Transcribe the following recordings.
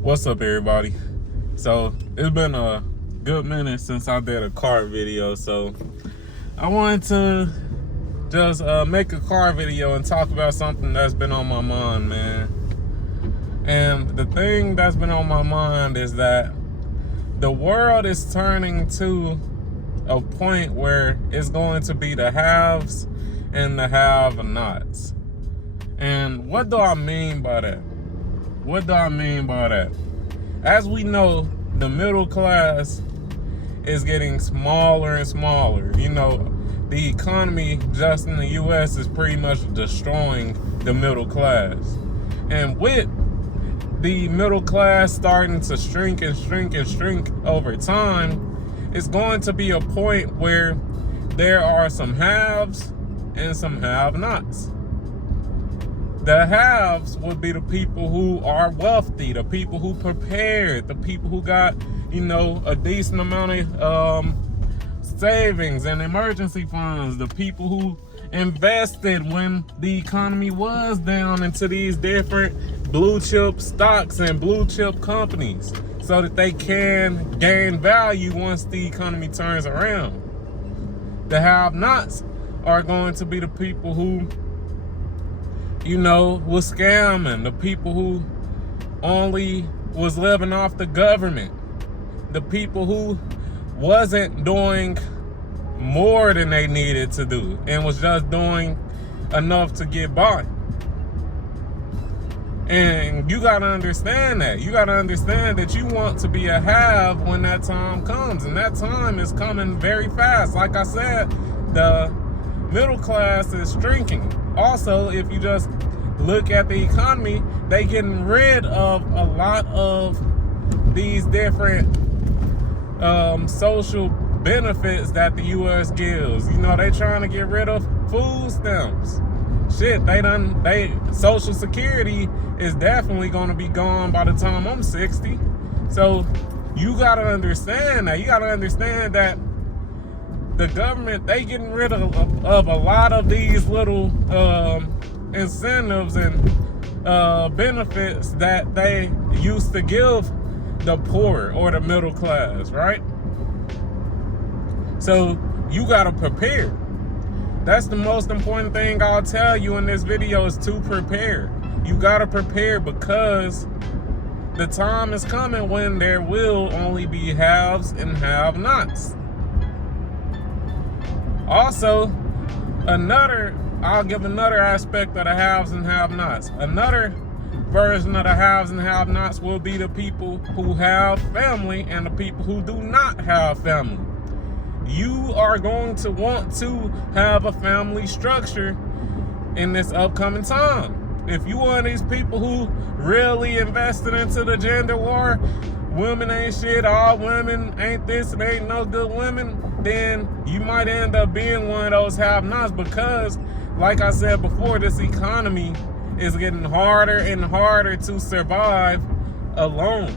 What's up, everybody? So it's been a good minute since I did a car video, so I wanted to just make a car video and talk about something that's been on my mind, man. And the thing that's been on my mind is that the world is turning to a point where it's going to be the haves and the have-nots. And what do I mean by that? What do I mean by that? As we know, the middle class is getting smaller and smaller. You know, the economy just in the US is pretty much destroying the middle class. And with the middle class starting to shrink and shrink and shrink over time, it's going to be a point where there are some haves and some have-nots. The haves would be the people who are wealthy, the people who prepared, the people who got, you know, a decent amount of savings and emergency funds, the people who invested when the economy was down into these different blue chip stocks and blue chip companies so that they can gain value once the economy turns around. The have-nots are going to be the people who, you know, was scamming, the people who only was living off the government, the people who wasn't doing more than they needed to do and was just doing enough to get by. And you gotta understand that. You gotta understand that you want to be a have when that time comes, and that time is coming very fast. Like I said, the middle class is shrinking. Also, if you just look at the economy, they getting rid of a lot of these different social benefits that the U.S. gives. You know, they trying to get rid of food stamps. Shit, Social Security is definitely going to be gone by the time I'm 60. So you got to understand that. You got to understand that the government, they getting rid of a lot of these little incentives and benefits that they used to give the poor or the middle class, right? So you gotta prepare. That's the most important thing I'll tell you in this video, is to prepare. You gotta prepare, because the time is coming when there will only be haves and have-nots. Also, I'll give another aspect of the haves and have-nots. Another version of the haves and have-nots will be the people who have family and the people who do not have family. You are going to want to have a family structure in this upcoming time. If you are these people who really invested into the gender war, women ain't shit, all women ain't this, and ain't no good women, then you might end up being one of those have-nots, because, like I said before, this economy is getting harder and harder to survive alone,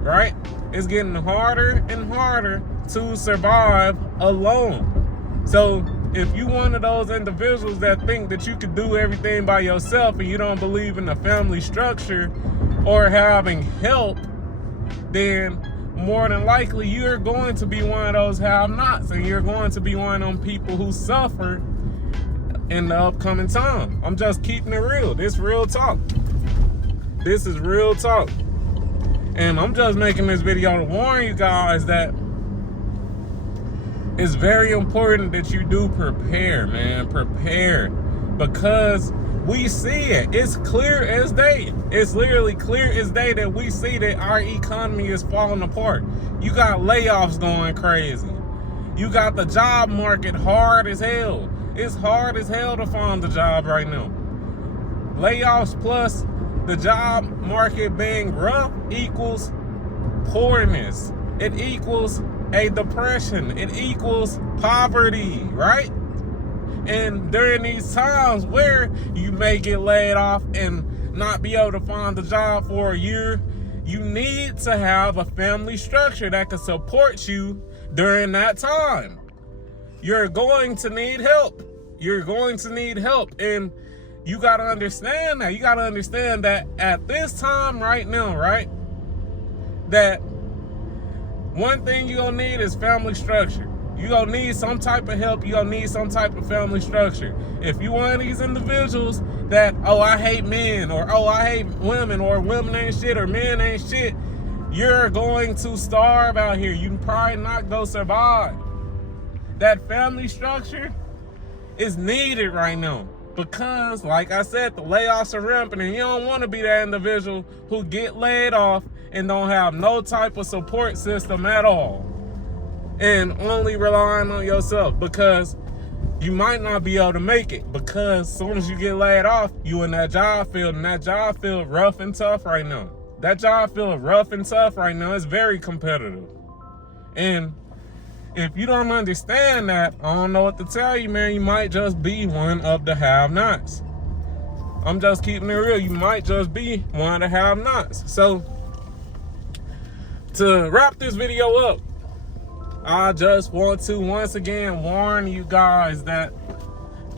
right? It's getting harder and harder to survive alone. So if you one of those individuals that think that you could do everything by yourself and you don't believe in a family structure or having help, then more than likely you're going to be one of those have-nots, and you're going to be one of them people who suffer in the upcoming time. I'm just keeping it real. This real talk. This is real talk. And I'm just making this video to warn you guys that it's very important that you do prepare, man. Prepare. Because we see it. It's clear as day. It's literally clear as day that we see that our economy is falling apart. You got layoffs going crazy. You got the job market hard as hell. It's hard as hell to find a job right now. Layoffs plus the job market being rough equals poorness. It equals a depression. It equals poverty, right? And during these times where you may get laid off and not be able to find a job for a year, you need to have a family structure that can support you during that time. You're going to need help. You're going to need help. And You got to understand that. You got to understand that at this time right now, right? that one thing you're gonna need is family structure. You're gonna need some type of help. You're gonna need some type of family structure. If you one of these individuals that, oh, I hate men, or oh, I hate women, or women ain't shit, or men ain't shit, you're going to starve out here. You probably not gonna survive. That family structure is needed right now. Because, like I said, the layoffs are rampant, and you don't want to be that individual who get laid off and don't have no type of support system at all, and only relying on yourself, because you might not be able to make it, because as soon as you get laid off, you in that job field, and that job field rough and tough right now. That job field rough and tough right now. It's very competitive. And if you don't understand that, I don't know what to tell you, man. You might just be one of the have-nots. I'm just keeping it real. You might just be one of the have-nots. So, to wrap this video up, I just want to once again warn you guys that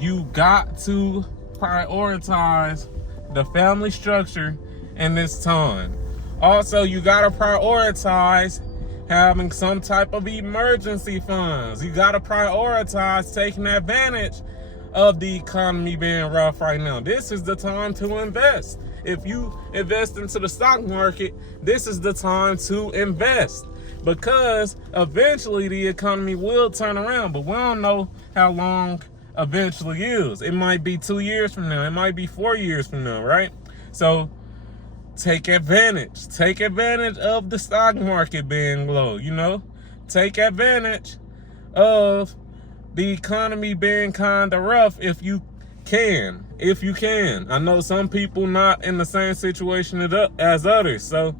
you got to prioritize the family structure in this time. Also, you got to prioritize having some type of emergency funds. You got to prioritize taking advantage of the economy being rough right now. This is the time to invest. If you invest into the stock market, this is the time to invest, because eventually the economy will turn around, but we don't know how long eventually is. It might be 2 years from now. It might be 4 years from now, right? So take advantage. Take advantage of the stock market being low, you know? Take advantage of the economy being kind of rough if you can. If you can. I know some people not in the same situation as others. So,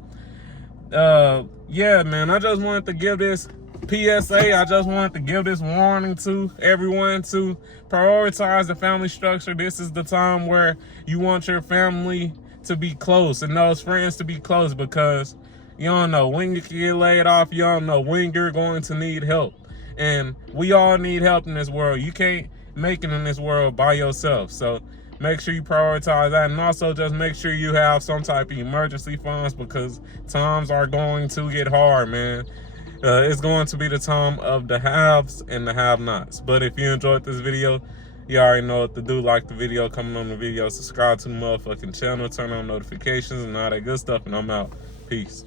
yeah, man, I just wanted to give this PSA. I just wanted to give this warning to everyone to prioritize the family structure. This is the time where you want your family to be close and those friends to be close, because you don't know when you can get laid off. You don't know when you're going to need help, and we all need help in this world. You can't make it in this world by yourself. So make sure you prioritize that, and also just make sure you have some type of emergency funds, because times are going to get hard, man. It's going to be the time of the haves and the have-nots. But if you enjoyed this video, you already know what to do. Like the video, comment on the video, subscribe to the motherfucking channel, turn on notifications and all that good stuff, and I'm out. Peace.